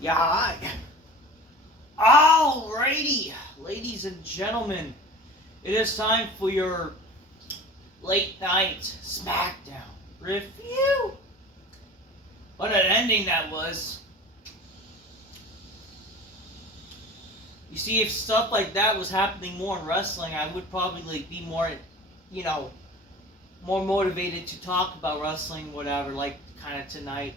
Yeah, alrighty, ladies and gentlemen, it is time for your late night Smackdown review. What an ending that was. You see, if stuff like that was happening more in wrestling, I would probably be more, you know, more motivated to talk about wrestling, whatever, like kind of tonight.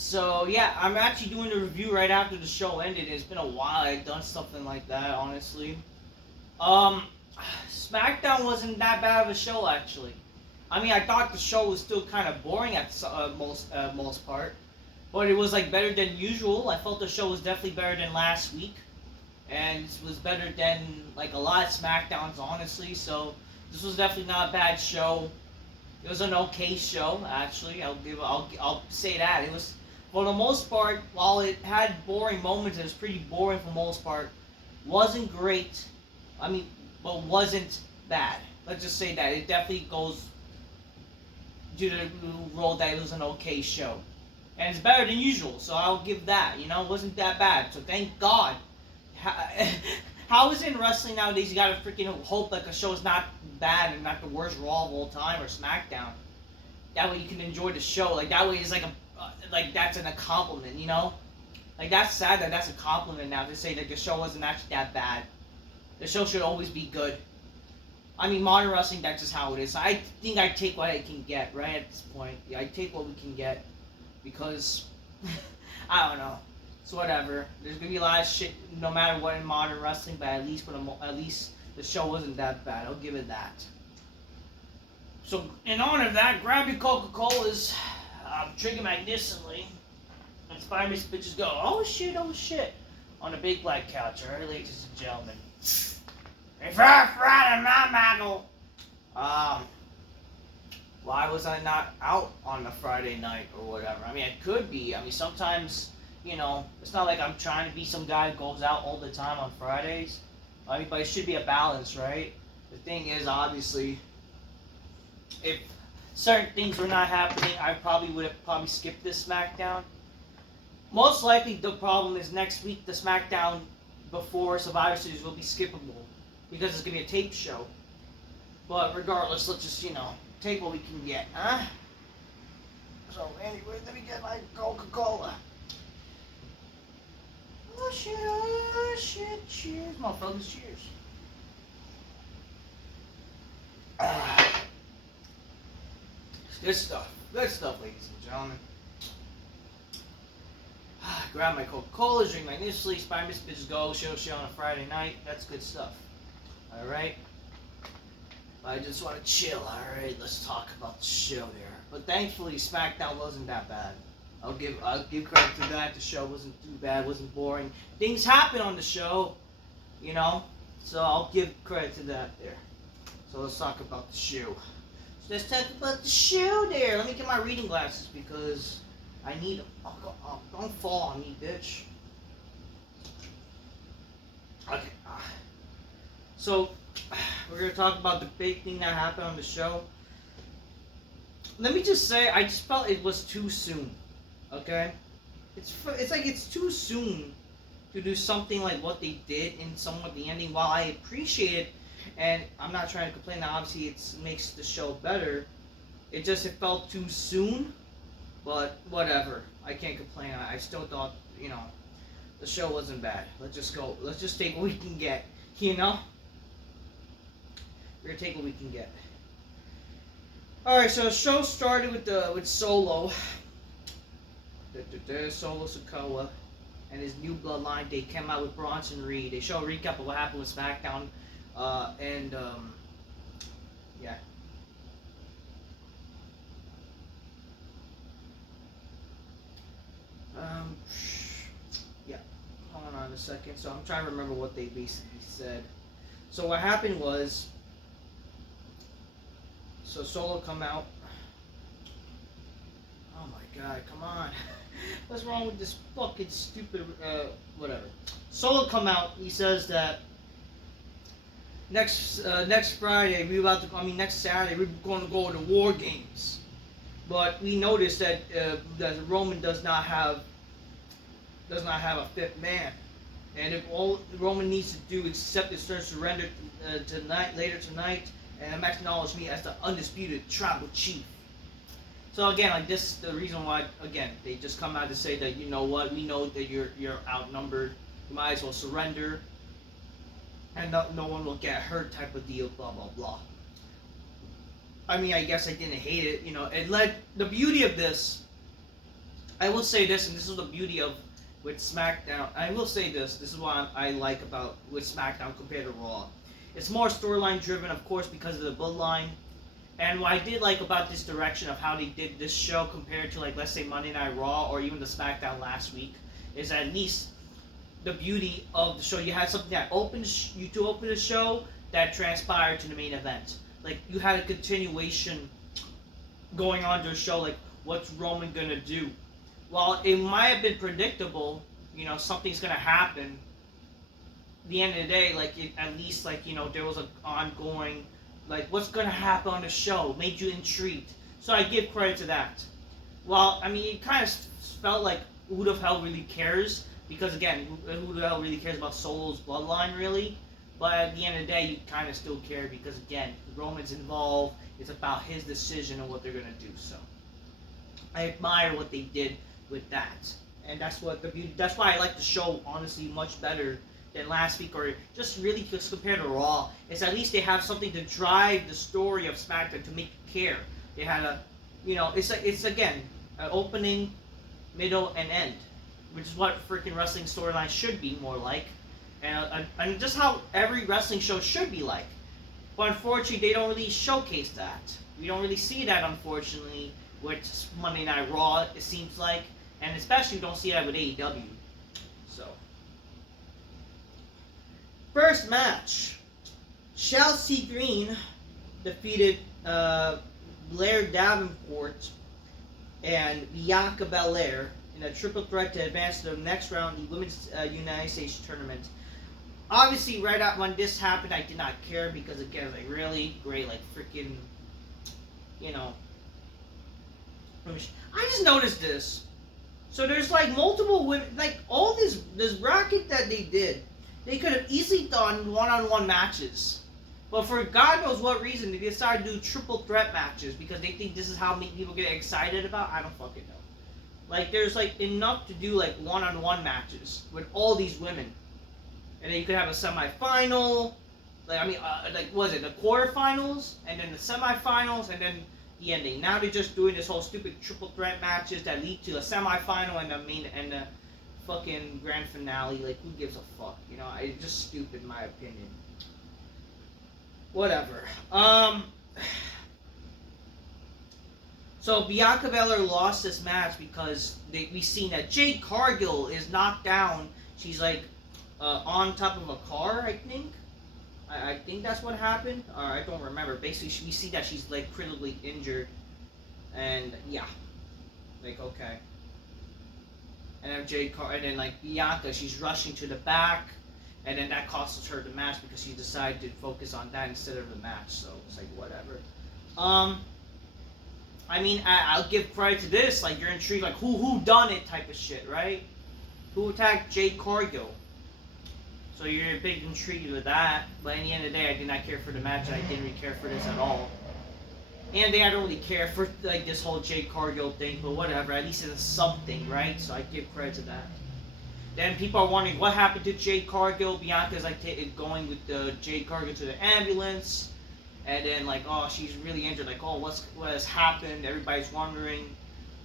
So yeah, I'm actually doing a review right after the show ended. It's been a while I've done something like that, honestly. Um, SmackDown wasn't that bad of a show, actually. I mean, I thought the show was still kind of boring at most part, but it was like better than usual. I felt the show was definitely better than last week, and it was better than like a lot of SmackDowns, honestly. So this was definitely not a bad show. It was an okay show, actually. I'll say that it was. For the most part, while it had boring moments, it was pretty boring for the most part. Wasn't great. I mean, but wasn't bad. Let's just say that. It definitely goes due to the role that it was an okay show. And it's better than usual, so I'll give that. You know, it wasn't that bad. So thank God. How is it in wrestling nowadays? You gotta freaking hope like a show is not bad and not the worst Raw of all time or SmackDown. That way you can enjoy the show. Like that way it's like that's a compliment, you know? Like that's sad that that's a compliment now to say that the show wasn't actually that bad. The show should always be good. I mean, modern wrestling, that's just how it is. I think I take what I can get, right, at this point. Yeah, I take what we can get. Because, I don't know. It's whatever. There's going to be a lot of shit no matter what in modern wrestling, but at least the show wasn't that bad. I'll give it that. So, in honor of that, grab your Coca-Colas, drink it magnificently, and inspire me to bitches go, oh shit, on the big black couch, alright, ladies and gentlemen. Hey, Friday night, Michael. Why was I not out on a Friday night or whatever? I mean, I could be. I mean, sometimes, you know, it's not like I'm trying to be some guy who goes out all the time on Fridays. I mean, but it should be a balance, right? The thing is, obviously, if certain things were not happening, I would have skipped this SmackDown. Most likely, the problem is next week the SmackDown before Survivor Series will be skippable because it's gonna be a tape show. But regardless, let's just take what we can get, huh? So anyway, let me get my Coca-Cola. Oh shit, cheers, motherfuckers, cheers. Good stuff, ladies and gentlemen. Grab my Coca-Cola, drink my initially, inspire me to bitches go, show on a Friday night. That's good stuff. Alright? I just want to chill, alright? Let's talk about the show there. But thankfully, SmackDown wasn't that bad. I'll give credit to that. The show wasn't too bad, wasn't boring. Things happen on the show, you know? So I'll give credit to that there. So let's talk about the show. So let's talk about the show there. Let me get my reading glasses because I need them. Oh, don't fall on me, bitch. Okay. So, we're going to talk about the big thing that happened on the show. Let me just say, I just felt it was too soon. Okay? It's like it's too soon to do something like what they did in somewhat the ending. While I appreciate it, and I'm not trying to complain that obviously it makes the show better, it felt too soon. But whatever, I can't complain. I still thought, the show wasn't bad. Let's just take what we can get, We're gonna take what we can get. Alright, so the show started with Solo. Solo Sikoa and his new Bloodline. They came out with Bronson Reed. They show a recap of what happened with SmackDown. Yeah. Yeah, hold on a second. So I'm trying to remember what they basically said. So what happened was, so Solo come out. Oh my God, come on. What's wrong with this fucking stupid, whatever. Solo come out, he says that next Friday, next Saturday, we're going to go to War Games. But we noticed that Roman does not have does not have a fifth man. And if all Roman needs to do is accept his turn surrender later tonight, and acknowledge me as the undisputed tribal chief. So again, like this is the reason why, again, they just come out to say that, you know what, we know that you're outnumbered, you might as well surrender, and no one will get hurt type of deal, blah, blah, blah. I mean, I guess I didn't hate it, you know, it led, the beauty of this, I will say this, and this is the beauty of, with SmackDown, I will say this is what I like about, with SmackDown compared to Raw. It's more storyline driven, of course, because of the Bloodline. And what I did like about this direction of how they did this show compared to, like, let's say Monday Night Raw or even the SmackDown last week, is at least the beauty of the show. You had something that opened the show that transpired to the main event. Like, you had a continuation going on to the show, like, what's Roman gonna do? While it might have been predictable, you know, something's gonna happen, at the end of the day, like, at least, like, you know, there was an ongoing, like, what's going to happen on the show, made you intrigued. So I give credit to that. Well, I mean, it kind of felt like, who the hell really cares? Because, again, who the hell really cares about Solo's bloodline, really? But at the end of the day, you kind of still care because, again, Roman's involved. It's about his decision and what they're going to do. So I admire what they did with that. And that's what the beauty, that's why I like the show, honestly, much better than last week, or just really just compared to Raw. Is at least they have something to drive the story of SmackDown to make you care. They had a, you know, it's again, an opening, middle, and end, which is what freaking wrestling storyline should be more like, and just how every wrestling show should be like. But unfortunately, they don't really showcase that. We don't really see that, unfortunately, with Monday Night Raw, it seems like, and especially we don't see that with AEW. So. First match, Chelsea Green defeated Blair Davenport and Bianca Belair in a triple threat to advance to the next round of the Women's United States Tournament. Obviously, right out when this happened, I did not care because, again, like, really great, like, freaking, you know. I just noticed this. So there's, like, multiple women, like, all this bracket that they did. They could have easily done one-on-one matches. But for God knows what reason, they decided to do triple threat matches because they think this is how people get excited about. I don't fucking know. Like, there's, like, enough to do, like, one-on-one matches with all these women. And then you could have a semifinal. Like, I mean, like, what was it? The quarterfinals, and then the semifinals, and then the ending. Now they're just doing this whole stupid triple threat matches that lead to a semifinal and the main and the fucking grand finale. Like, who gives a fuck? You know, it's just stupid in my opinion. Whatever. So Bianca Belair lost this match because we seen that Jade Cargill is knocked down. She's like on top of a car, I think. I think that's what happened. I don't remember. Basically, we see that she's like critically injured, and yeah, like okay. And then like Bianca, she's rushing to the back, and then that costs her the match because she decided to focus on that instead of the match. So it's like whatever. I mean, I'll give credit to this. Like, you're intrigued, like who done it type of shit, right? Who attacked Jade Cargill? So you're a big intrigued with that. But in the end of the day, I did not care for the match. I didn't really care for this at all. And I don't really care for like this whole Jade Cargill thing, but whatever. At least it's something, right? So I give credit to that. Then people are wondering what happened to Jade Cargill. Bianca's like going with the Jade Cargill to the ambulance, and then like, oh, she's really injured. Like, oh, what has happened? Everybody's wondering.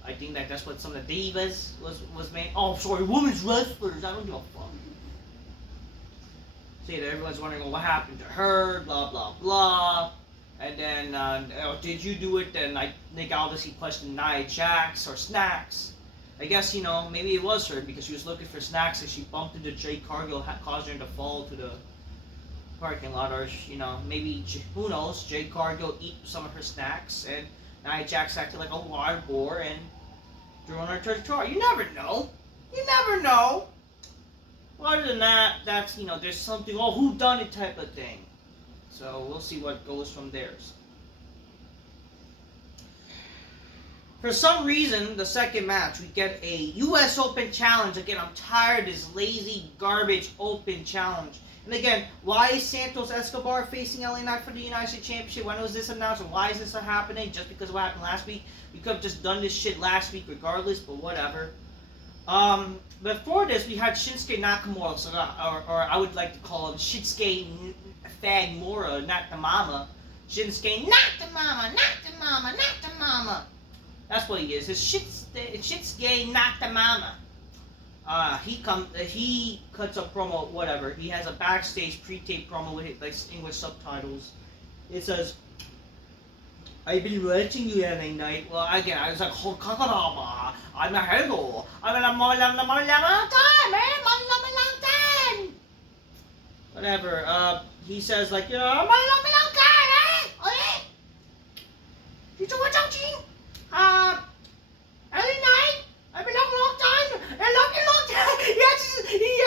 I think that's what some of the divas was made. Oh, sorry, women's wrestlers. I don't give a fuck. See, that everyone's wondering, well, what happened to her? Blah blah blah. And then, did you do it? Then I think obviously questioned Nia Jax or Snacks. I guess, you know, maybe it was her because she was looking for snacks and she bumped into Jade Cargill, caused her to fall to the parking lot. Or, you know, maybe, who knows, Jade Cargill eat some of her snacks and Nia Jax acted like a wild boar and threw on her to the car. You never know. You never know. Well, other than that, that's, you know, there's something, oh, who done it type of thing. So we'll see what goes from there. For some reason, the second match, we get a U.S. Open challenge. Again, I'm tired of this lazy, garbage Open challenge. And again, why is Santos Escobar facing LA Knight for the United States Championship? When was this announced? And why is this happening? Just because of what happened last week? We could have just done this shit last week regardless, but whatever. Before this, we had Shinsuke Nakamura, so, or I would like to call him Shinsuke Fagmura, not the mama. Shinsuke, not the mama, not the mama, not the mama. That's what he is. It's Shinsuke, not the mama. He cuts a promo, whatever. He has a backstage pre-tape promo with like English subtitles. It says, "I've been watching you every night." Well, again, I was like, "Oh, kakarama, I'm a hero. I'm a long time, man, long time." Whatever. He says like, "I'm a long time, eh? Okay? You two watch out, every night. I've been up a long time. I love you a long time." He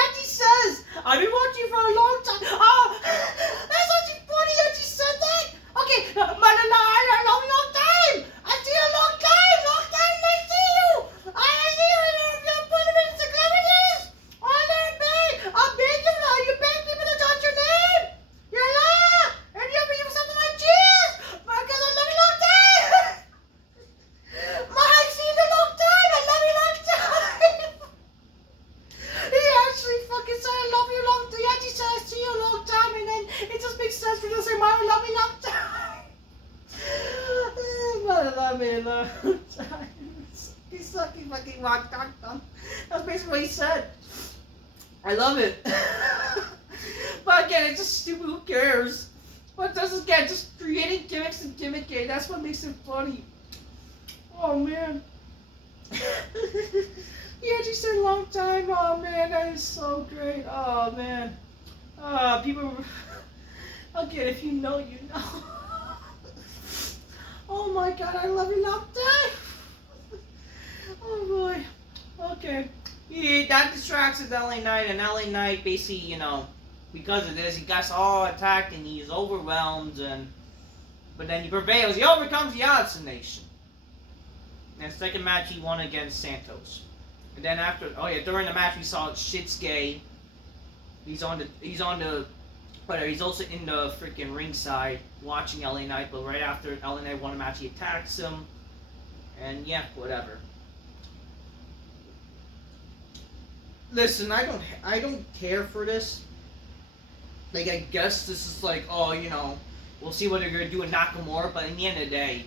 actually says, "I've been watching you for a long time." Oh, that's actually funny that you said that. Okay, but I love you a long time. I see you a long time. I see you. I see you in your tournaments and celebrities. Oh, they're big. I'm big, you beg people to touch your name. You're a liar. And you're something like cheers. Because I love you a long time. I've seen you a long time. I love you a long time. He actually fucking said, "I love you a long time." He actually said, "I see you a long time," and then it just makes sense for him to say, "I love you a long time." I love me a long time. He's fucking rock dum. That's basically what he said. I love it. But again, it's just stupid. Who cares? But this is again just creating gimmicks and gimmicky. That's what makes it funny. Oh man. He actually said a long time. Oh man, that is so great. Oh man. People. Again, if you know, you know. Oh my god, I love you long time. Oh boy. Okay. Yeah, that distracts LA Knight, and LA Knight basically, because of this, he gets all attacked and he's overwhelmed, but then he prevails. He overcomes the Allison Nation. And the second match he won against Santos. And then during the match we saw Shinsuke. He's also in the freaking ringside watching LA Knight, but right after LA Knight won a match, he attacks him. And yeah, whatever. Listen, I don't care for this. Like, I guess this is like, we'll see what they're gonna do in Nakamura, but in the end of the day,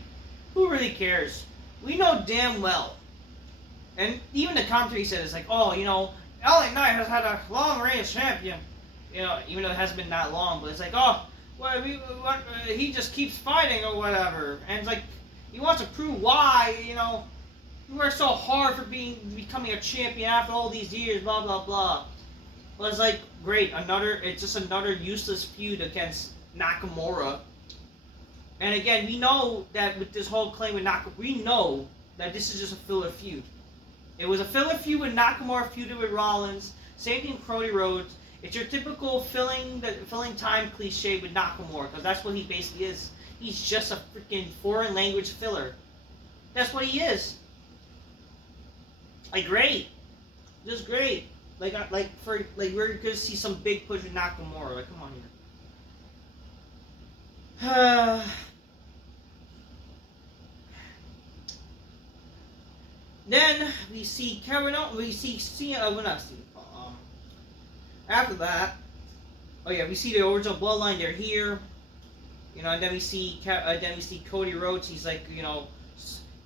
who really cares? We know damn well. And even the commentary said it's like, LA Knight has had a long reign as champion. Even though it hasn't been that long, but it's like, he just keeps fighting or whatever. And it's like, he wants to prove why, he worked so hard for becoming a champion after all these years, blah, blah, blah. But it's like, great, it's just another useless feud against Nakamura. And again, we know that with this whole claim with Nakamura, we know that this is just a filler feud. It was a filler feud with Nakamura feuded with Rollins. Same thing with Cody Rhodes. It's your typical filling time cliche with Nakamura, because that's what he basically is. He's just a freaking foreign language filler. That's what he is. Like, great. Just great. We're gonna see some big push with Nakamura. Like, come on here. Then we see after that, we see the original Bloodline. They're here, and then we see Cody Rhodes. He's like,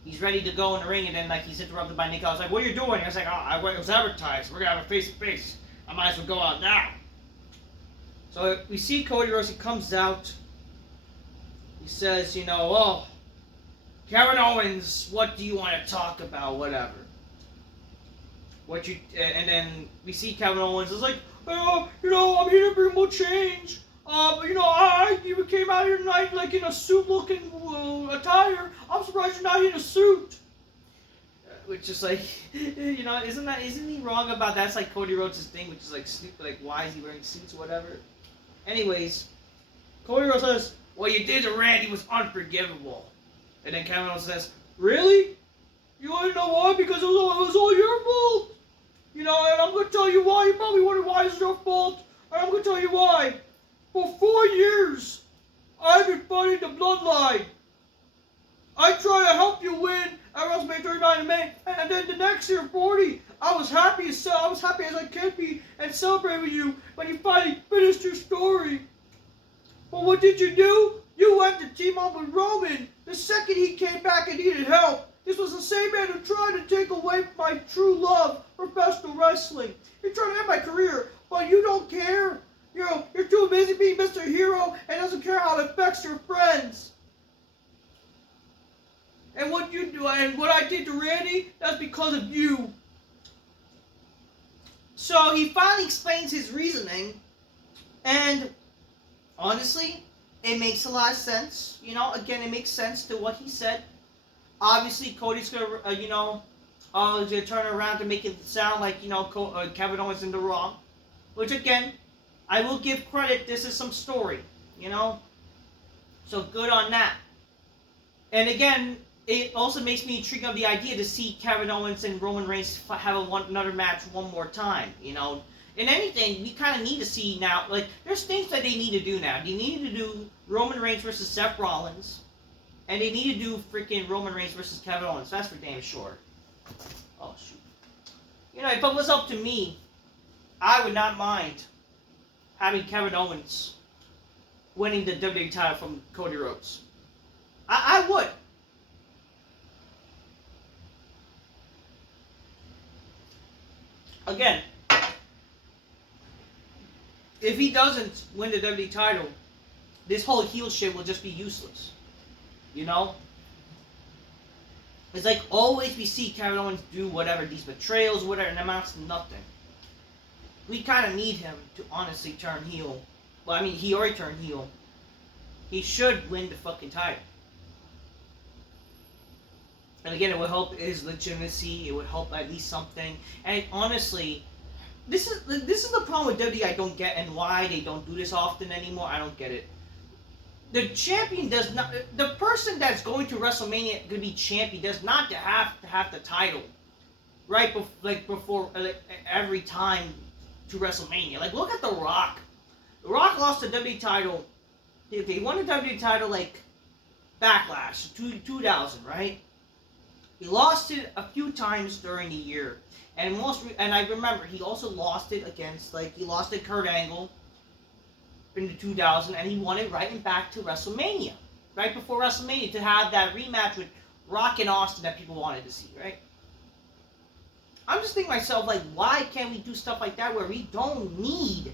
he's ready to go in the ring, and then he's interrupted by Nick. I was like, "What are you doing?" I was like, "It was advertised. We're gonna have a face to face. I might as well go out now." So we see Cody Rhodes. He comes out. He says, Kevin Owens, what do you want to talk about? Whatever. And then we see Kevin Owens is like, I'm here to bring more change. You came out here tonight in a suit-looking attire. I'm surprised you're not in a suit. Which is like, isn't he wrong about that? That's like Cody Rhodes' thing, which is like stupid. Like, why is he wearing suits or whatever? Anyways, Cody Rhodes says, "What you did to Randy was unforgivable." And then Kevin Owens says, "Really? You want to know why? Because it was all your fault. You know, and I'm going to tell you why. You probably wonder why it's your fault. And I'm going to tell you why. For 4 years, I've been fighting the Bloodline. I try to help you win at WrestleMania 39 in May, and then the next year, 40, I was happy as I can be and celebrate with you when you finally finished your story. But what did you do? You went to team up with Roman the second he came back and needed help. This was the same man who tried to take away my true love for professional wrestling. He tried to end my career, but you don't care. You're too busy being Mr. Hero and doesn't care how it affects your friends. And what you do, and what I did to Randy, that's because of you. So he finally explains his reasoning, and honestly, it makes a lot of sense. You know, again, it makes sense to what he said. Obviously, Cody's gonna turn around to make it sound like, Kevin Owens in the wrong. Which again, I will give credit. This is some story, So good on that. And again, it also makes me intrigued of the idea to see Kevin Owens and Roman Reigns have another match one more time, In anything, we kind of need to see now, there's things that they need to do now. They need to do Roman Reigns versus Seth Rollins, and they need to do freaking Roman Reigns versus Kevin Owens. That's for damn sure. Oh, shoot. If it was up to me, I would not mind having Kevin Owens winning the WWE title from Cody Rhodes. I would. Again, if he doesn't win the WWE title, this whole heel shit will just be useless. It's like always we see Kevin Owens do whatever, these betrayals, whatever, and amounts to nothing. We kind of need him to honestly turn heel. Well, I mean, he already turned heel. He should win the fucking title. And again, it would help his legitimacy. It would help at least something. And honestly, this is the problem with WWE I don't get, and why they don't do this often anymore. I don't get it. The champion does not. The person that's going to WrestleMania to be champion does not have to have the title, right? Before every time to WrestleMania. Like, look at The Rock. The Rock lost the WWE title. He won the WWE title Backlash 2000, right? He lost it a few times during the year, and I remember he also lost it against he lost it Kurt Angle in the 2000, and he won it right back to WrestleMania, right before WrestleMania, to have that rematch with Rock and Austin that people wanted to see, right? I'm just thinking to myself, why can't we do stuff like that where we don't need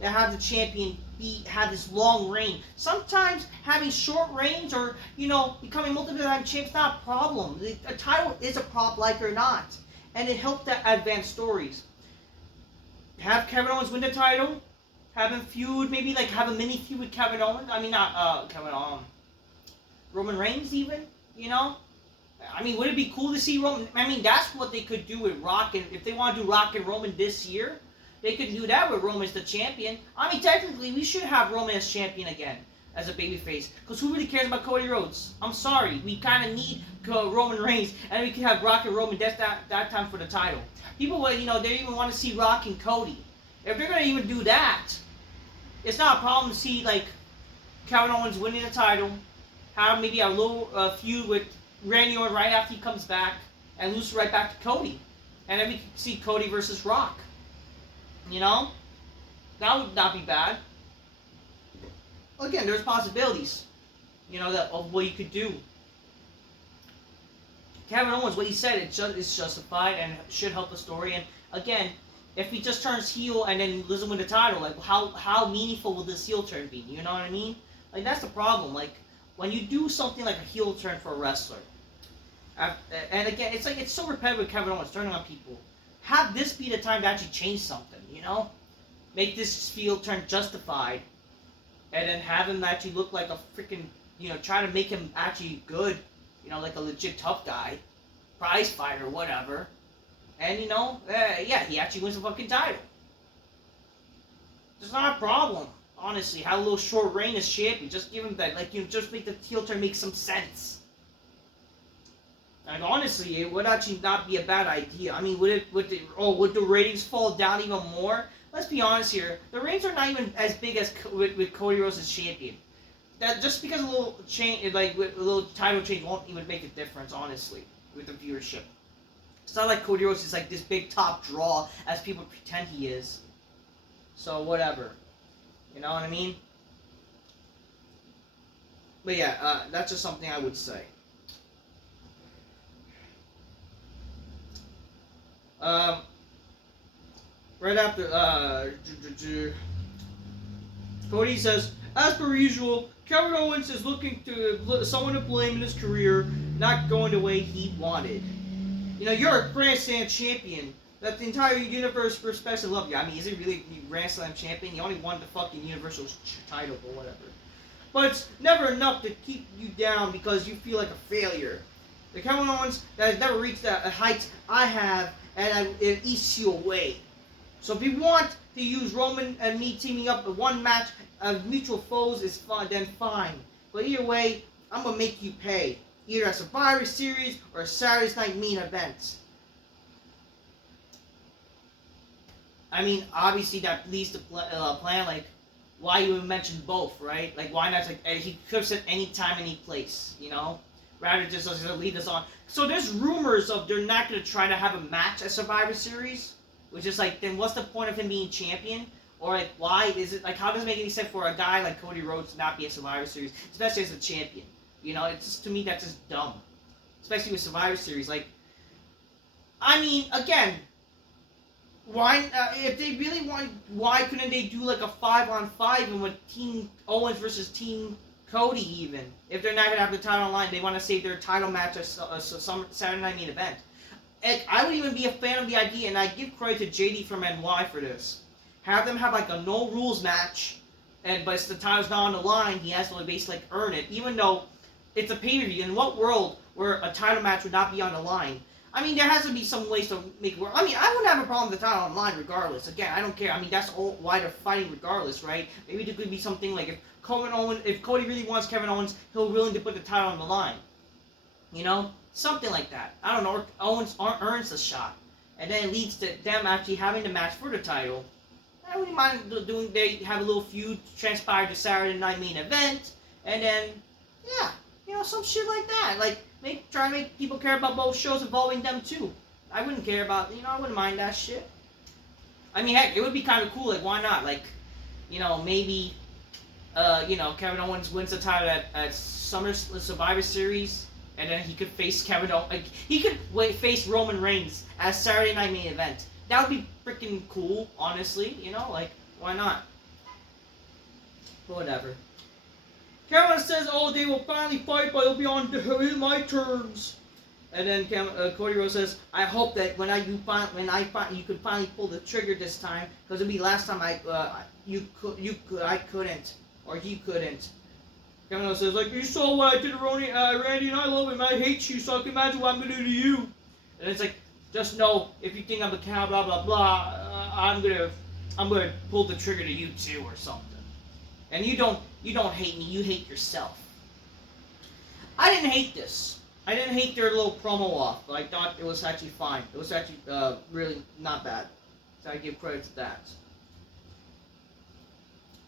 to have the champion have this long reign? Sometimes having short reigns or, becoming multiple-time champion's not a problem. A title is a prop, like or not. And it helped to advance stories. Have Kevin Owens win the title. Have him feud, maybe have a mini feud with Kevin Owens. I mean, not Roman Reigns even, I mean, would it be cool to see Roman? I mean, that's what they could do with Rock, and if they want to do Rock and Roman this year, they could do that with Roman as the champion. I mean, technically, we should have Roman as champion again, as a babyface. Because who really cares about Cody Rhodes? I'm sorry. We kind of need Roman Reigns, and we can have Rock and Roman that time for the title. People, they even want to see Rock and Cody. If they're going to even do that, it's not a problem to see, Kevin Owens winning the title, have maybe a little feud with Randy Orton right after he comes back, and lose right back to Cody. And then we can see Cody versus Rock. That would not be bad. Again, there's possibilities, of what you could do. Kevin Owens, what he said, it's justified and should help the story. And again, if he just turns heel and then doesn't win the title, how meaningful will this heel turn be? You know what I mean? That's the problem. When you do something like a heel turn for a wrestler, and again, it's so repetitive with Kevin Owens turning on people. Have this be the time to actually change something, Make this heel turn justified, and then have him actually look like a freaking, try to make him actually good, like a legit tough guy, prize fighter, whatever. And, he actually wins the fucking title. It's not a problem, honestly. Have a little short reign as champion. Just give him that, just make the heel turn make some sense. And honestly, it would actually not be a bad idea. I mean, would the ratings fall down even more? Let's be honest here. The ratings are not even as big as with Cody Rhodes as champion. That just because a little change, like with a little title change, won't even make a difference. Honestly, with the viewership, it's not like Cody Rhodes is like this big top draw as people pretend he is. So whatever, you know what I mean? But yeah, that's just something I would say. Right after, Cody says, as per usual, Kevin Owens is looking to someone to blame in his career, not going the way he wanted. You know, you're a Grand Slam champion. That the entire universe respects and loves you. I mean, is he really Grand Slam champion? He only won the fucking Universal title or whatever. But it's never enough to keep you down because you feel like a failure. The Kevin Owens that has never reached the heights I have, and it eats you away. So if you want to use Roman and me teaming up in one match of mutual foes is fine, then fine. But either way, I'm gonna make you pay. Either a Survivor Series or a Saturday Night main event. I mean, obviously that leads to plan, like, why you would mention both, right? Like, why not, like, he could have said any time, any place, you know? Rather just lead us on. So there's rumors of they're not going to try to have a match at Survivor Series, which is like, then what's the point of him being champion? Or like, why is it, like, how does it make any sense for a guy like Cody Rhodes to not be at Survivor Series, especially as a champion? You know, it's just, to me, that's just dumb. Especially with Survivor Series. Like, I mean, again, why, if they really want, why couldn't they do like a 5-on-5 and with Team Owens versus Team Cody even? If they're not going to have the title on line, they want to save their title match as some Saturday Night main event. And I would even be a fan of the idea, and I give credit to JD from NY for this. Have them have like a no rules match, but if the title's not on the line, he has to basically like earn it, even though it's a pay-per-view. In what world where a title match would not be on the line? I mean, there has to be some ways to make it work. I mean, I wouldn't have a problem with the title on the line regardless. Again, I don't care. I mean, that's all why they're fighting regardless, right? Maybe there could be something like if Cody really wants Kevin Owens, he'll be willing to put the title on the line. You know? Something like that. I don't know. Owens earns the shot. And then it leads to them actually having the match for the title. I wouldn't mind doing, they have a little feud transpire the Saturday Night main event. And then, yeah, you know, some shit like that. Like, try to make people care about both shows involving them too. I wouldn't care about, you know, I wouldn't mind that shit. I mean, heck, it would be kind of cool. Like, why not? Like, you know, maybe, you know, Kevin Owens wins the title at Survivor Series, and then he could face Kevin Owens. Like, he could face Roman Reigns as Saturday Night main event. That would be freaking cool, honestly. You know, like, why not? But whatever. Kevin says, "Oh, they will finally fight, but it'll be on my terms." And then Cody Rhodes says, "I hope that you could finally pull the trigger this time, because it'll be last time I couldn't, or he couldn't." Kevin Owens says, "Like, you saw what I did to Randy, and I love him. I hate you, so I can imagine what I'm gonna do to you." And it's like, just know, if you think I'm a cow, blah blah blah, I'm gonna pull the trigger to you too, or something. And you don't hate me, you hate yourself. I didn't hate this. I didn't hate their little promo off. I thought it was actually fine. It was actually really not bad. So I give credit to that.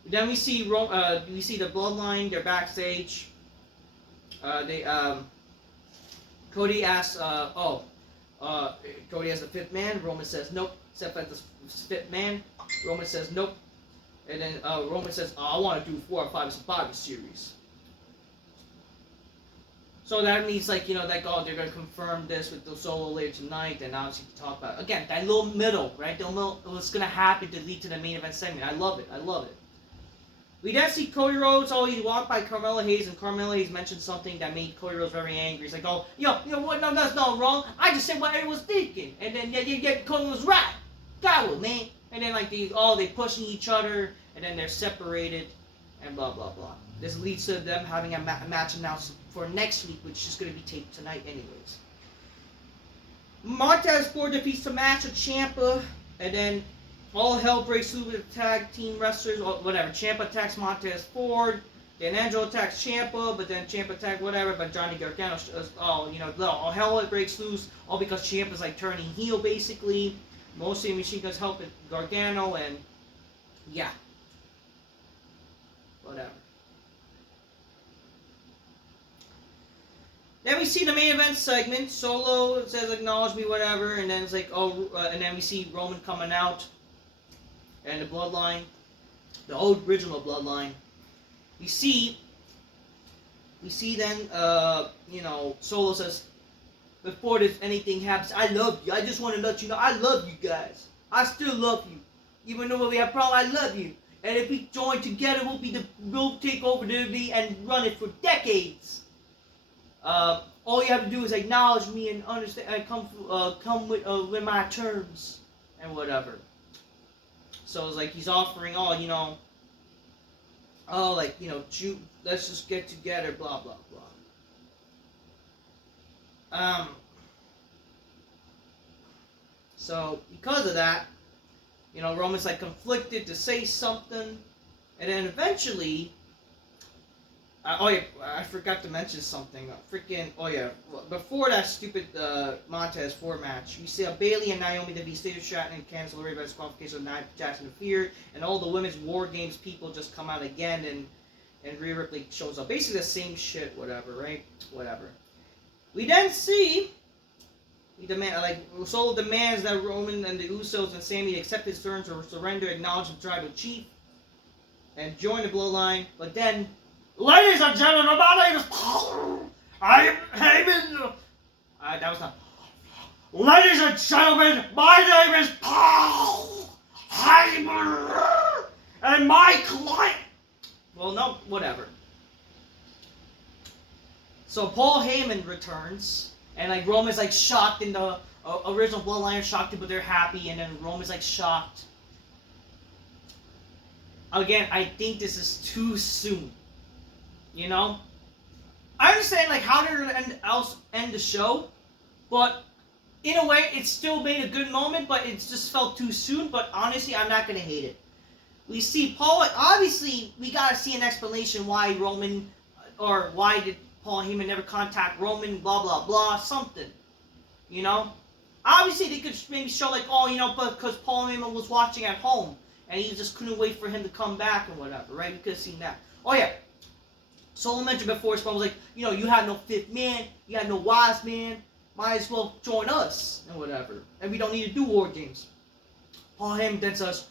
Then we see the Bloodline. They're backstage. Cody asks, Cody has the fifth man. Roman says nope. Seth has the fifth man. Roman says nope. And then Roman says, I want to do 4 or 5 Survivor Series. So that means, like, you know, like, oh, they're going to confirm this with the Solo later tonight, and obviously to talk about it. Again, that little middle, right? The middle, what's going to happen to lead to the main event segment. I love it. I love it. We then see Cody Rhodes, he walked by Carmella Hayes, and Carmella Hayes mentioned something that made Cody Rhodes very angry. He's like, oh, you know what, no, that's not wrong. I just said what everyone was thinking. And then, yeah, Cody was right. God will, man. And then, like, they pushing each other, and then they're separated, and blah, blah, blah. This leads to them having a match announced for next week, which is going to be taped tonight anyways. Montez Ford defeats Tommaso Ciampa, and then all hell breaks loose with tag team wrestlers, or whatever. Ciampa attacks Montez Ford, Then Angelo attacks Ciampa, but then Ciampa attacks whatever, but Johnny Gargano, all hell breaks loose, all because Ciampa's like turning heel basically. Mostly Machine Guns help Gargano, and yeah. Whatever. Then we see the main event segment. Solo says acknowledge me, whatever, and then it's like, and then we see Roman coming out, and the Bloodline, the old original Bloodline. We see then, Solo says, before anything happens, I love you. I just want to let you know, I love you guys. I still love you. Even though we have problems, I love you. And if we join together, we'll take over the WWE and run it for decades. All you have to do is acknowledge me and understand, and come with my terms and whatever. So it's like he's offering let's just get together, blah blah blah. So because of that, Roman's like conflicted to say something, and then eventually. I forgot to mention something. Before that stupid Montez 4 match, we see Bayley and Naomi defeat Stage Stratton and cancel the Ray disqualification of Nia Jax interfered, and all the women's War Games people just come out again, and Rhea Ripley shows up. Basically the same shit, whatever, right? Whatever. We then see Solo demands that Roman and the Usos and Sami accept his terms or surrender, acknowledge the tribal chief, and join the Bloodline, but then. Ladies and gentlemen, my name is I am Heyman. That was not. Ladies and gentlemen, my name is Paul Heyman, and my client. Well, no, whatever. So Paul Heyman returns, and Roman's shocked, and the original Bloodline are shocked, but they're happy, and then Roman's shocked. Again, I think this is too soon. I understand how they're gonna end the show, but in a way, it still made a good moment, but it just felt too soon. But honestly, I'm not gonna hate it. We see Paul. Obviously, we gotta see an explanation why Roman, or why did Paul Heyman never contact Roman? Blah blah blah. Something, Obviously, they could maybe show because Paul Heyman was watching at home and he just couldn't wait for him to come back and whatever. Right? We could have seen that. Oh yeah. Solo mentioned before, Spawn was like, you have no fifth man, you have no wise man, might as well join us, and whatever. And we don't need to do War Games. Paul Heyman then says,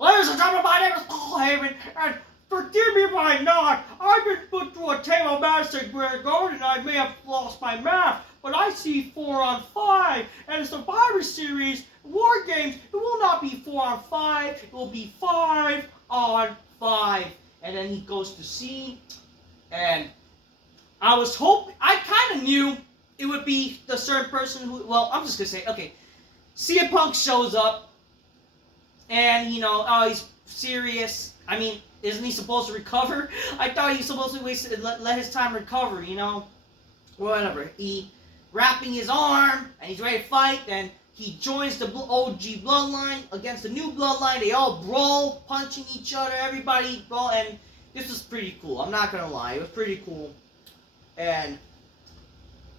ladies and gentlemen, my name is Paul Heyman, and forgive me if I'm not, I've been put through a table match at Greg Garden, and I may have lost my math, but I see 4 on 5, and it's a Survivor Series, War Games, it will not be 4 on 5, it will be 5 on 5. And then he goes to see, and I kind of knew it would be the certain person who, I'm just going to say, okay, CM Punk shows up, and, he's serious. I mean, isn't he supposed to recover? I thought he was supposed to let his time recover, whatever. He wrapping his arm, and he's ready to fight, and he joins the OG Bloodline against the new Bloodline. They all brawl, punching each other, everybody brawl, and this was pretty cool. I'm not gonna lie, it was pretty cool. And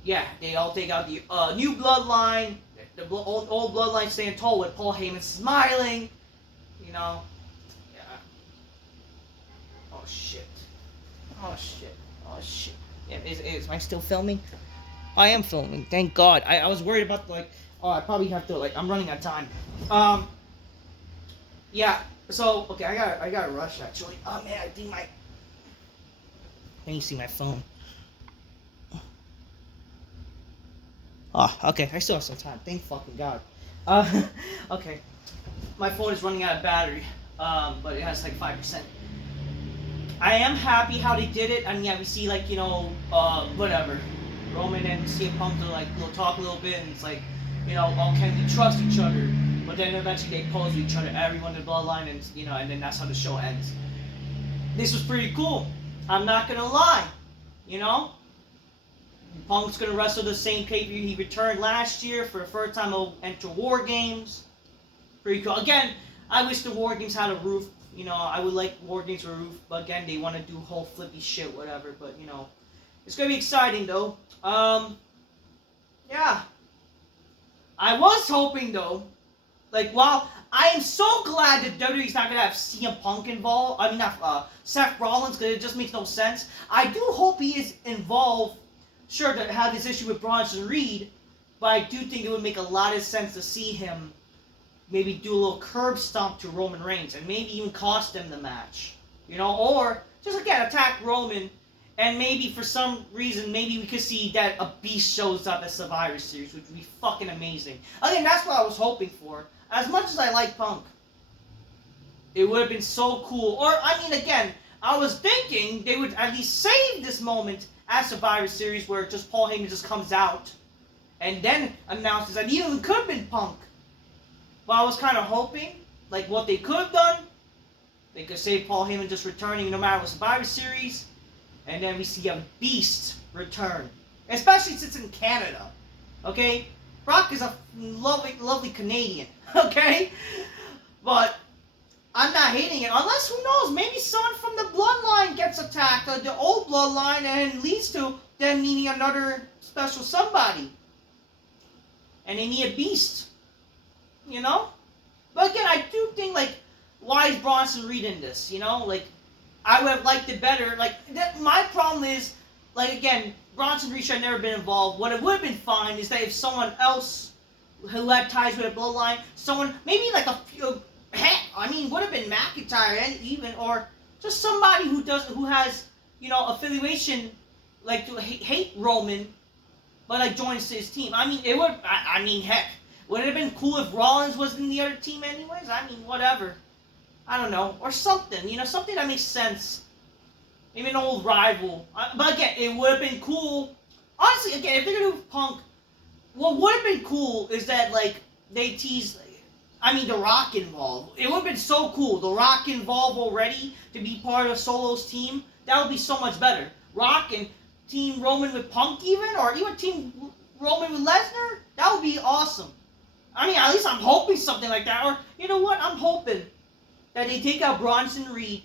yeah, they all take out the new Bloodline. The old Bloodline staying tall with Paul Heyman smiling. Yeah. Oh shit. Yeah, am I still filming? I am filming. Thank God. I was worried about I probably have to I'm running out of time. Yeah. So okay, I gotta rush actually. Oh man, I think let me see my phone. Oh, okay. I still have some time. Thank fucking God. Okay. My phone is running out of battery. But it has 5%. I am happy how they did it. I mean, yeah, we see whatever. Roman and CM Punk will talk a little bit, and it's can we trust each other? But then eventually they pose with each other, everyone in the Bloodline, and and then that's how the show ends. This was pretty cool. I'm not gonna lie, Punk's gonna wrestle the same pay-per-view he returned last year for the first time he'll enter War Games. Pretty cool. Again, I wish the War Games had a roof You know, I would like War Games for Roof, but again, they want to do whole flippy shit, whatever. But you know, it's gonna be exciting though. Yeah. I was hoping though, like, while I am so glad that WWE's not gonna have CM Punk involved. I mean, not Seth Rollins, because it just makes no sense. I do hope he is involved. Sure, to have this issue with Bronson Reed, but I do think it would make a lot of sense to see him maybe do a little curb stomp to Roman Reigns and maybe even cost him the match. You know, or just again attack Roman, and maybe for some reason, maybe we could see that a Beast shows up at Survivor Series, which would be fucking amazing. Again, that's what I was hoping for. As much as I like Punk, it would have been so cool. Or, I mean, again, I was thinking they would at least save this moment at Survivor Series where just Paul Heyman just comes out and then announces that he even could have been Punk. But I was kind of hoping, like, what they could have done, they could save Paul Heyman just returning no matter what Survivor Series, and then we see a Beast return. Especially since it's in Canada. Okay? Brock is a lovely, lovely Canadian. Okay? But I'm not hating it. Unless, who knows, maybe someone from the Bloodline gets attacked, or the old Bloodline, and leads to them needing another special somebody. And they need a Beast. You know? But again, I do think, like, why is Bronson Reed in this? You know? Like, I would have liked it better. Like, my problem is, like, again, Bronson Reed should have never been involved. What it would have been fine is that if someone else who had ties with a Bloodline, someone, maybe like a few, heck, I mean, would have been McIntyre, and even, or just somebody who has, you know, affiliation, like, to hate Roman, but, like, joins his team. I mean, it would, I mean, heck, would it have been cool if Rollins was in the other team anyways? I mean, whatever. I don't know. Or something, you know, something that makes sense. Maybe an old rival. But again, it would have been cool. Honestly, again, if they're going to do Punk, what would have been cool is that, like, they tease, I mean, The Rock involved. It would have been so cool. The Rock involved already to be part of Solo's team. That would be so much better. Rock and Team Roman with Punk even, or even Team Roman with Lesnar. That would be awesome. I mean, at least I'm hoping something like that. Or, you know what? I'm hoping that they take out Bronson Reed,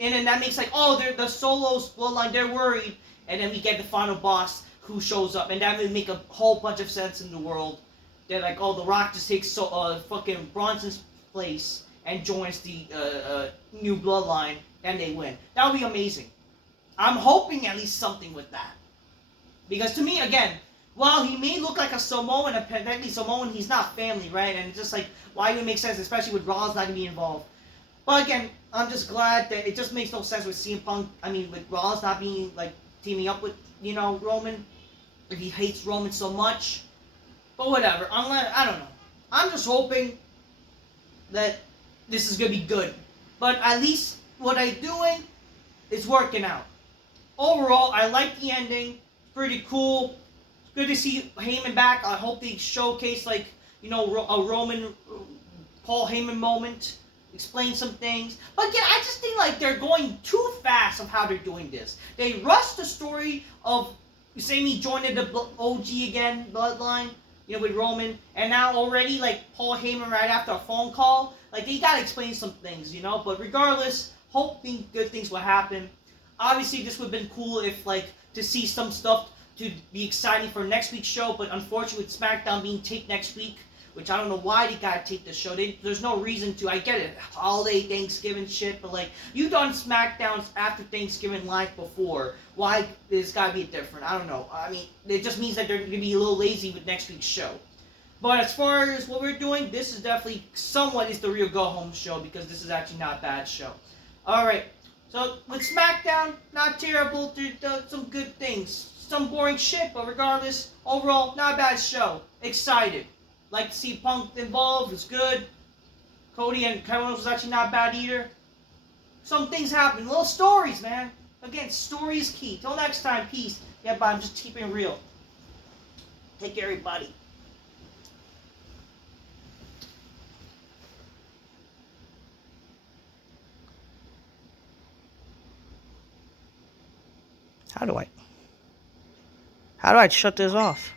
and then that makes like, oh, they're the Solos Bloodline, they're worried, and then we get the final boss who shows up, and that would make a whole bunch of sense in the world. They're like, oh, The Rock just takes fucking Bronson's place and joins the new Bloodline, and they win. That would be amazing. I'm hoping at least something with that. Because to me, again, while he may look like a Samoan, and technically Samoan, he's not family, right? And it's just like, why would it make sense, especially with Rollins not going to be involved? But again, I'm just glad that it just makes no sense with CM Punk, I mean, with Rollins not being, like, teaming up with, you know, Roman, if he hates Roman so much. But whatever, I don't know. I'm just hoping that this is going to be good. But at least what I'm doing is working out. Overall, I like the ending. It's pretty cool. It's good to see Heyman back. I hope they showcase, like, you know, a Roman, Paul Heyman moment. Explain some things. But again, I just think, like, they're going too fast of how they're doing this. They rushed the story of Sami joining the OG again, Bloodline, you know, with Roman. And now already, like, Paul Heyman right after a phone call. Like, they gotta explain some things, you know. But regardless, hoping good things will happen. Obviously, this would have been cool if, like, to see some stuff to be exciting for next week's show. But unfortunately, with SmackDown being taped next week, which I don't know why they gotta tape the show. There's no reason to. I get it, holiday, Thanksgiving shit, but, like, you done SmackDowns after Thanksgiving live before. Why there's gotta be different? I don't know. I mean, it just means that they're gonna be a little lazy with next week's show. But as far as what we're doing, this is definitely somewhat is the real go home show, because this is actually not a bad show. All right. So with SmackDown, not terrible. There's some good things, some boring shit, but regardless, overall, not a bad show. Excited. Like to see Punk involved, was good. Cody and Owens was actually not bad either. Some things happen, little stories, man. Again, story is key. Till next time, peace. Yeah, but I'm just keeping it real. Take care, everybody. How do I shut this off?